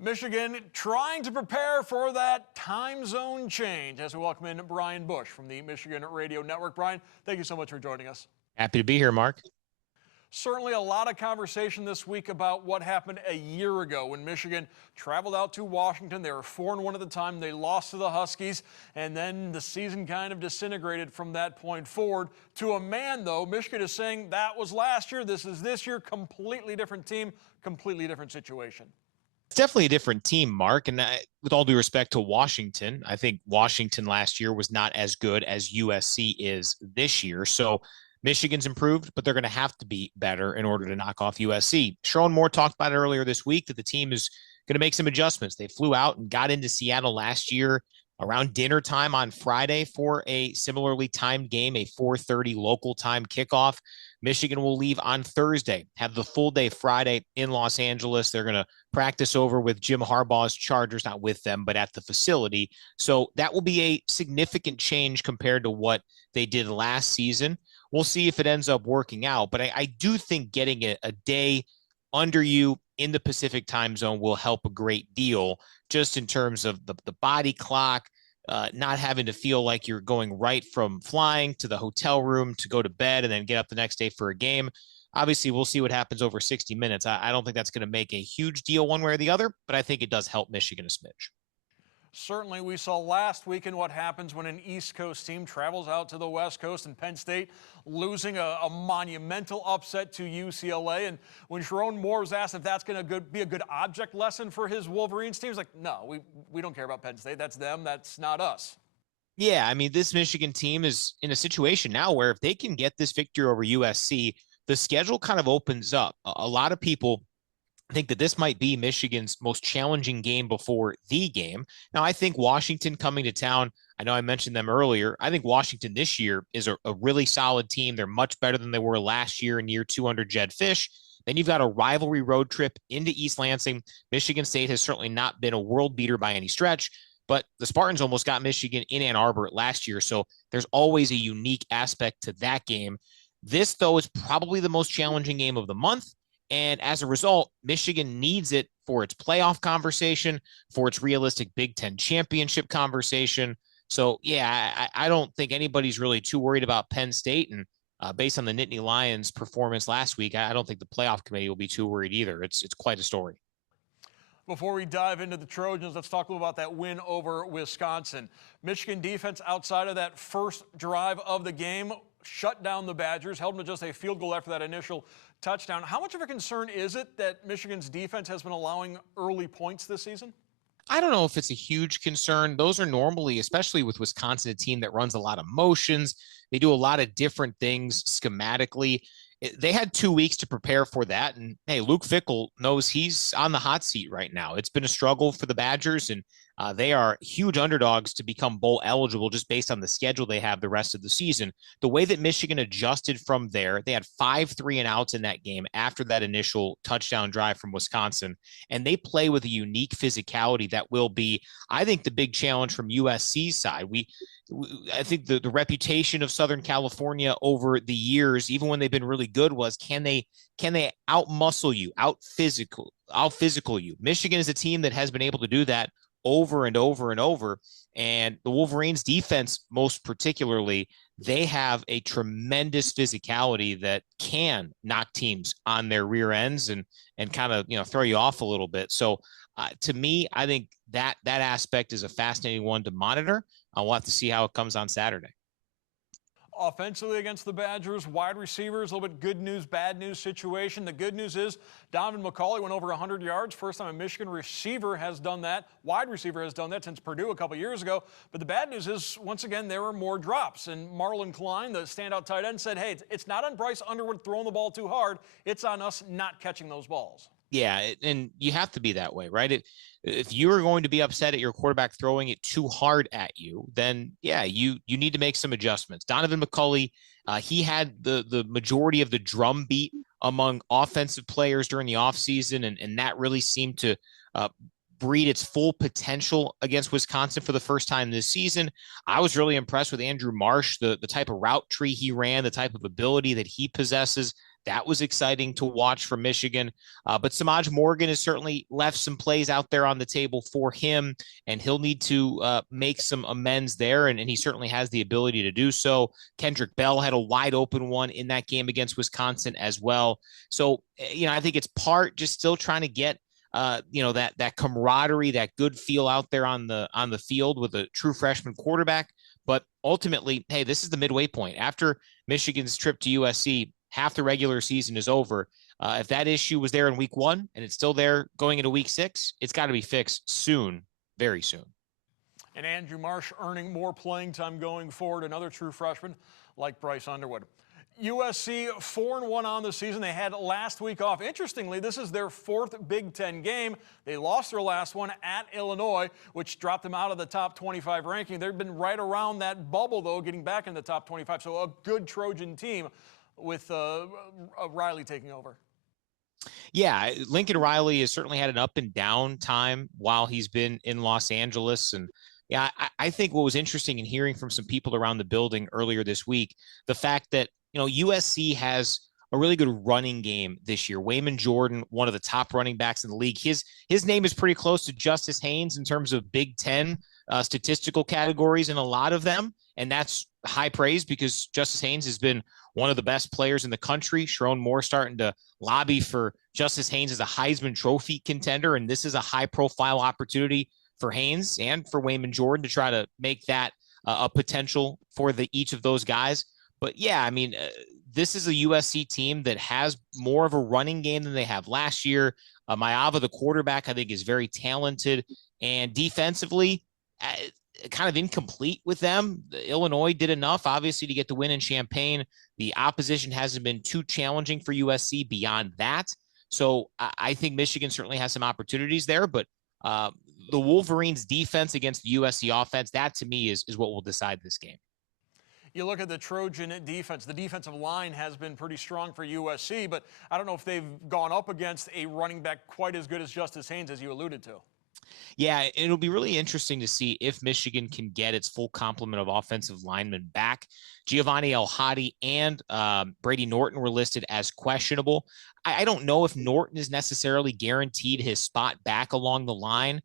Michigan trying to prepare for that time zone change as we welcome in Brian Boesch from the Michigan Radio Network. Brian, thank you so much for joining us. Happy to be here, Mark. Certainly a lot of conversation this week about what happened a year ago when Michigan traveled out to Washington. They were 4-1 at the time. They lost to the Huskies, and then the season kind of disintegrated from that point forward. To a man, though, Michigan is saying that was last year. This is this year. Completely different team, completely different situation. It's definitely a different team, Mark. And with all due respect to Washington, I think Washington last year was not as good as USC is this year. So Michigan's improved, but they're going to have to be better in order to knock off USC. Sharon Moore talked about it earlier this week that the team is going to make some adjustments. They flew out and got into Seattle last year around dinner time on Friday for a similarly timed game, a 4:30 local time kickoff. Michigan will leave on Thursday, have the full day Friday in Los Angeles. They're going to practice over with Jim Harbaugh's Chargers, not with them, but at the facility. So that will be a significant change compared to what they did last season. We'll see if it ends up working out. But I do think getting a day under you in the Pacific time zone will help a great deal just in terms of the body clock, not having to feel like you're going right from flying to the hotel room to go to bed and then get up the next day for a game. Obviously, we'll see what happens over 60 minutes. I don't think that's going to make a huge deal one way or the other, but I think it does help Michigan a smidge. Certainly, we saw last weekend what happens when an East Coast team travels out to the West Coast, and Penn State losing a monumental upset to UCLA. And when Sharon Moore was asked if that's going to be a good object lesson for his Wolverines team, he's like, no, we don't care about Penn State. That's them. That's not us. Yeah, I mean, this Michigan team is in a situation now where if they can get this victory over USC, the schedule kind of opens up. A lot of people think that this might be Michigan's most challenging game before the game. Now, I think Washington coming to town, I know I mentioned them earlier. I think Washington this year is a really solid team. They're much better than they were last year in year 200 Jed Fish. Then you've got a rivalry road trip into East Lansing. Michigan State has certainly not been a world beater by any stretch, but the Spartans almost got Michigan in Ann Arbor last year. So there's always a unique aspect to that game. This, though, is probably the most challenging game of the month. And as a result, Michigan needs it for its playoff conversation, for its realistic Big Ten championship conversation. So, yeah, I don't think anybody's really too worried about Penn State. And based on the Nittany Lions' performance last week, I don't think the playoff committee will be too worried either. It's quite a story. Before we dive into the Trojans, let's talk a little about that win over Wisconsin. Michigan defense outside of that first drive of the game shut down the Badgers, held them to just a field goal after that initial touchdown. How much of a concern is it that Michigan's defense has been allowing early points this season? I don't know if it's a huge concern. Those are normally, especially with Wisconsin, a team that runs a lot of motions. They do a lot of different things schematically. They had 2 weeks to prepare for that. And hey, Luke Fickell knows he's on the hot seat right now. It's been a struggle for the Badgers, and they are huge underdogs to become bowl eligible just based on the schedule they have the rest of the season. The way that Michigan adjusted from there, they had 5 3-and-outs in that game after that initial touchdown drive from Wisconsin. And they play with a unique physicality that will be, I think, the big challenge from USC's side. I think the reputation of Southern California over the years, even when they've been really good, was can they out-muscle you, out-physical you? Michigan is a team that has been able to do that over and over and over. And the Wolverines defense, most particularly, they have a tremendous physicality that can knock teams on their rear ends and kind of, throw you off a little bit. So to me, I think that aspect is a fascinating one to monitor. We'll have to see how it comes on Saturday. Offensively against the Badgers, wide receivers, a little bit good news, bad news situation. The good news is Donovan McCauley went over 100 yards. First time a Michigan receiver has done that. Wide receiver has done that since Purdue a couple years ago. But the bad news is, once again, there were more drops. And Marlon Klein, the standout tight end, said, hey, it's not on Bryce Underwood throwing the ball too hard. It's on us not catching those balls. Yeah, and you have to be that way, right? If you are going to be upset at your quarterback throwing it too hard at you, then, yeah, you need to make some adjustments. Donovan McCauley, he had the majority of the drum beat among offensive players during the offseason, and that really seemed to breed its full potential against Wisconsin for the first time this season. I was really impressed with Andrew Marsh, the type of route tree he ran, the type of ability that he possesses. That was exciting to watch from Michigan. But Samaj Morgan has certainly left some plays out there on the table for him, and he'll need to make some amends there, and he certainly has the ability to do so. Kendrick Bell had a wide open one in that game against Wisconsin as well. So, I think it's part just still trying to get that camaraderie, that good feel out there on the field with a true freshman quarterback. But ultimately, hey, this is the midway point. After Michigan's trip to USC, half the regular season is over. If that issue was there in week 1 and it's still there going into week 6, it's got to be fixed soon, very soon. And Andrew Marsh earning more playing time going forward, another true freshman like Bryce Underwood. USC 4-1 on the season. They had last week off. Interestingly, this is their 4th Big Ten game. They lost their last one at Illinois, which dropped them out of the top 25 ranking. They've been right around that bubble, though, getting back in the top 25. So a good Trojan team with Riley taking over. Yeah, Lincoln Riley has certainly had an up and down time while he's been in Los Angeles. And yeah, I think what was interesting in hearing from some people around the building earlier this week, the fact that USC has a really good running game this year. Wayman Jordan, one of the top running backs in the league. His name is pretty close to Justice Haynes in terms of Big Ten statistical categories in a lot of them. And that's high praise because Justice Haynes has been one of the best players in the country. Sharon Moore starting to lobby for Justice Haynes as a Heisman Trophy contender. And this is a high profile opportunity for Haynes and for Wayman Jordan to try to make that a potential for each of those guys. But yeah, I mean, this is a USC team that has more of a running game than they have last year. Maava, the quarterback, I think is very talented, and defensively, kind of incomplete with them. Illinois did enough, obviously, to get the win in Champaign. The opposition hasn't been too challenging for USC beyond that. So I think Michigan certainly has some opportunities there, but the Wolverines' defense against the USC offense, that to me is what will decide this game. You look at the Trojan defense. The defensive line has been pretty strong for USC, but I don't know if they've gone up against a running back quite as good as Justice Haynes, as you alluded to. Yeah, it'll be really interesting to see if Michigan can get its full complement of offensive linemen back. Giovanni El-Hadi and Brady Norton were listed as questionable. I don't know if Norton is necessarily guaranteed his spot back along the line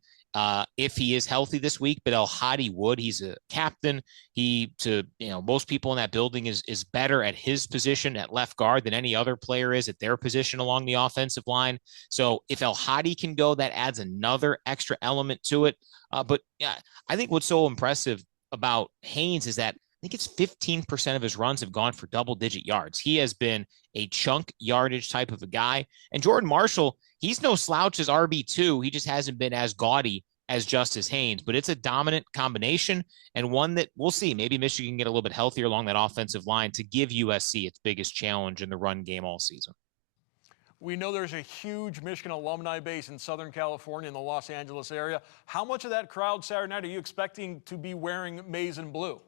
if he is healthy this week, but El-Hadi would. He's a captain. Most people in that building is better at his position at left guard than any other player is at their position along the offensive line. So if El-Hadi can go, that adds another extra element to it. But yeah, I think what's so impressive about Haynes is that I think it's 15% of his runs have gone for double-digit yards. He has been a chunk yardage type of a guy. And Jordan Marshall, he's no slouch as RB2. He just hasn't been as gaudy as Justice Haynes, but it's a dominant combination and one that we'll see. Maybe Michigan can get a little bit healthier along that offensive line to give USC its biggest challenge in the run game all season. We know there's a huge Michigan alumni base in Southern California in the Los Angeles area. How much of that crowd Saturday night are you expecting to be wearing maize and blue?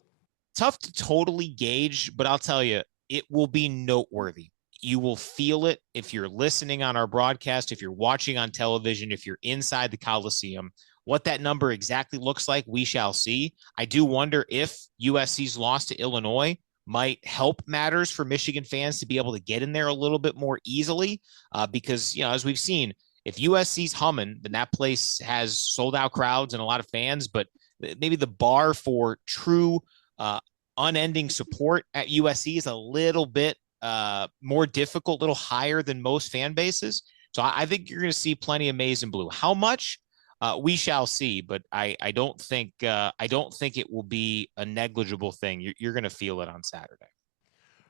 Tough to totally gauge, but I'll tell you, it will be noteworthy. You will feel it if you're listening on our broadcast, if you're watching on television, if you're inside the Coliseum. What that number exactly looks like, we shall see. I do wonder if USC's loss to Illinois might help matters for Michigan fans to be able to get in there a little bit more easily because, as we've seen, if USC's humming, then that place has sold out crowds and a lot of fans, but maybe the bar for true unending support at USC is a little bit more difficult, a little higher than most fan bases. So I think you're going to see plenty of maize and blue. How much? We shall see, but I don't think it will be a negligible thing. You're going to feel it on Saturday.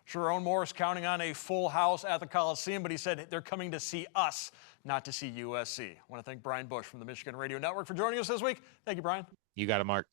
Sharon Morris counting on a full house at the Coliseum, but he said they're coming to see us, not to see USC. I want to thank Brian Boesch from the Michigan Radio Network for joining us this week. Thank you, Brian. You got it, Mark.